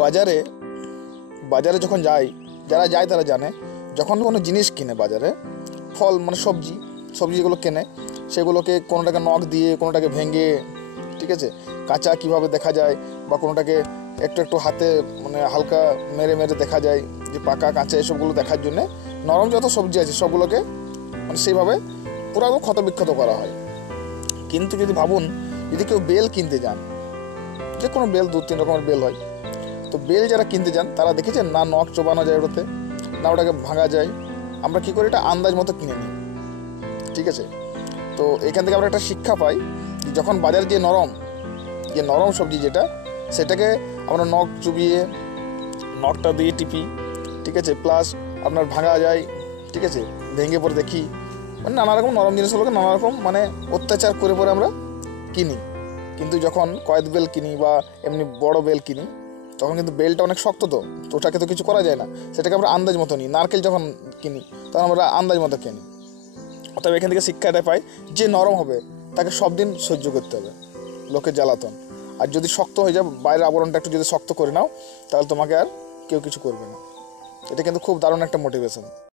বাজারে বাজারে যখন যাই, যারা যায় তারা জানে, যখন কোনো জিনিস কিনে বাজারে, ফল মানে সবজি যেগুলো কেনে, সেগুলোকে কোনোটাকে নখ দিয়ে, কোনোটাকে ভেঙে, ঠিক আছে, কাঁচা কীভাবে দেখা যায়, বা কোনোটাকে একটু একটু হাতে মানে হালকা মেরে মেরে দেখা যায় যে পাকা কাঁচা, এসবগুলো দেখার জন্যে নরম যত সবজি আছে সবগুলোকে মানে সেইভাবে পুরো ক্ষতবিক্ষত করা হয়। কিন্তু যদি ভাবুন, যদি কেউ বেল কিনতে যান, যে কোনো বেল 2-3 রকমের বেল হয়, তো বেল যারা কিনতে যান তারা দেখেছেন না নখ চোবানো যায় ওটাতে, না ওটাকে ভাঙা যায়। আমরা কী করি, এটা আন্দাজ মতো কিনে নিই, ঠিক আছে। তো এখান থেকে আমরা একটা শিক্ষা পাই, যখন বাজারে যে নরম সবজি যেটা, সেটাকে আমরা নখ চুবিয়ে নখটা দিয়ে টিপি, ঠিক আছে, প্লাস আপনার ভাঙা যায়, ঠিক আছে, ভেঙে পরে দেখি, মানে নানা রকম নরম জিনিসগুলোকে নানা রকম মানে অত্যাচার করে পরে আমরা কিনি। কিন্তু যখন কয়েদ বেল কিনি বা এমনি বড় বেল কিনি, তখন কিন্তু বেলটা অনেক শক্ত, তো ওটাকে তো কিছু করা যায় না, সেটাকে আমরা আন্দাজ মতো নিই। নারকেল যখন কিনি তখন আমরা আন্দাজ মতো কিনি। অতএব এখান থেকে শিক্ষা এটাই পাই, যে নরম হবে তাকে সব দিন সহ্য করতে হবে লোকের জ্বালাতন, আর যদি শক্ত হয়ে যায়, বাইরের আবরণটা একটু যদি শক্ত করে নাও, তাহলে তোমাকে আর কেউ কিছু করবে না। এটা কিন্তু খুব দারুণ একটা মোটিভেশন।